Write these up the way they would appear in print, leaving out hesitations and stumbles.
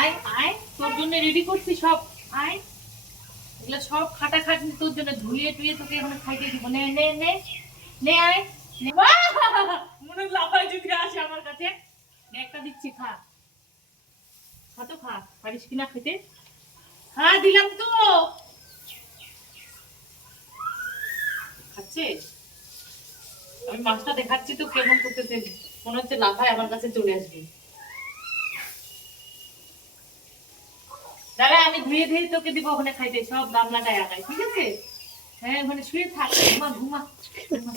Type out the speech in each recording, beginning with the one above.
আয় আয়, তোর জন্য রেডি করছি সব। আয়, এগুলো সব খাটাখাটনি তোর জন্য ধুয়ে টুয়ে তোকে এখন খাইতে দিব। নে নে নে নে, আয় নে। মনে লাফাই যদি আসে আমার কাছে। নে, একটা দিচ্ছি, খা। খা তো, খা। পারিস কিনা খেতে? হ্যাঁ, দিলাম তো। খাচ্ছিস? আমি মাছটা দেখাচ্ছি তো কেমন করতেছে, মনে হচ্ছে লাফায় আমার কাছে চলে আসবে। দাঁড়া, আমি ধুয়ে ধুয়ে তোকে দিব ওখানে খাইতে, সব গামলাটায় আগায়, ঠিক আছে? হ্যাঁ, ওখানে শুয়ে থাক, ঘুমা ঘুমা ঘুমা।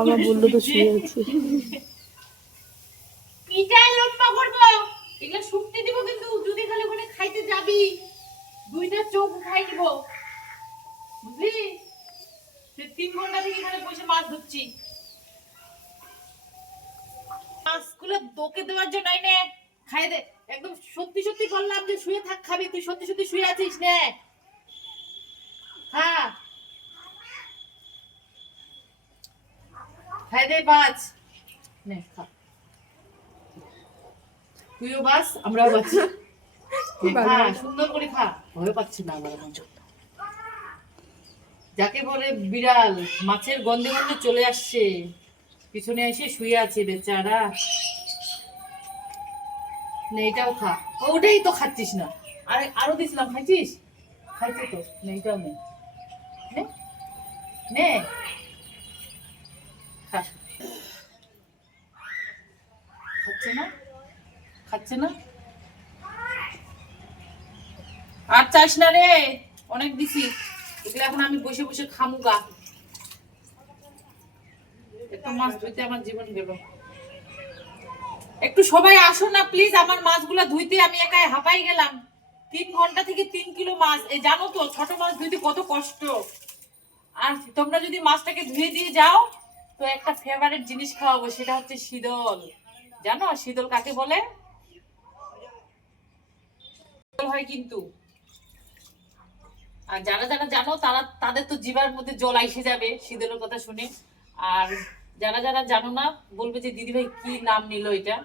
আমার বললো তো শুয়ে আছে। পিঠায় লম্বা করবো, এগুলো শুকতে দিব, কিন্তু যদি খালি ওখানে খাইতে যাবি, দুইটা চোখ খাই দিব, বুঝলি? 3 ঘন্টা থেকে এখানে বসে মাছ ধরছি। মাছগুলো তোকে দেওয়ার জন্য নে, খাই দে। একদম সত্যি সত্যি বললাম যে শুয়ে থাক, খাবি। তুই সত্যি সত্যি শুয়ে আছিস? নে, হ্যাঁ, খাই দে, বাঁচ। নে, খা। তুইও বাঁচ, আমরাও বাঁচি। খা, সুন্দর করে খা। ভয় পাচ্ছি না আমার এখন। যাকে বলে বিড়াল, মাছের গন্ধে গন্ধে চলে আসছে, পিছনে এসে শুয়ে আছে বেচারা। নে, এটাও খা। ওটাই তো খাচ্ছিস না। আরে আরো দিছিলাম, খাইছিস? খাইছি তো। নে, এটাও নে। নে নে, খা। খাচ্ছে না? খাচ্ছে না? আর চাস না রে, অনেক দিছি। এগুলো এখন আমি বসে বসে খামুগা। একটু মাছ ধুইতে আমার জীবন গেল। একটু সবাই আসো না প্লিজ, আমার মাছগুলা ধুইতে আমি একাই হাঁপাই গেলাম। 3 ঘন্টা থেকে 3 কিলো মাছ, এই জানো তো ছোট মাছ ধুইতে কত কষ্ট। আর তোমরা যদি মাছটাকে ধুয়ে দিয়ে যাও, তো একটা ফেভারিট জিনিস খাওয়াবো, সেটা হচ্ছে শীতল। জানো শীতল কাকে বলে? হয় কিন্তু। আর যারা যারা জানো তারা, তাদের তো জিভার মধ্যে জল আইসে যাবে শীতলের কথা শুনে। আর যারা যারা জানো না, বলবে যে দিদি ভাই কি নাম নিল এটা।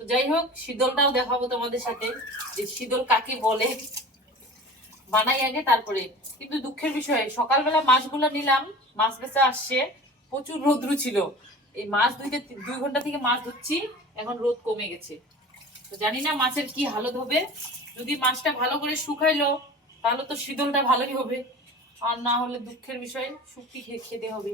তো যাই হোক, শীতলটাও দেখাবো তোমাদের সাথে, যে শীতল কাকে বলে। বানাই আগে, তারপরে। কিন্তু দুঃখের বিষয়, সকালবেলা মাছগুলো নিলাম, মাছ বেচা আসছে, প্রচুর রোদ্রু ছিল। এই মাছ ধুইতে 2 ঘন্টা থেকে মাছ ধুচ্ছি, এখন রোদ কমে গেছে। তো জানি না মাছের কি হালত হবে। যদি মাছটা ভালো করে শুকাইলো, তাহলে তো শীতলটা ভালোই হবে। আর না হলে দুঃখের বিষয়, শুক্তি খেতে হবে।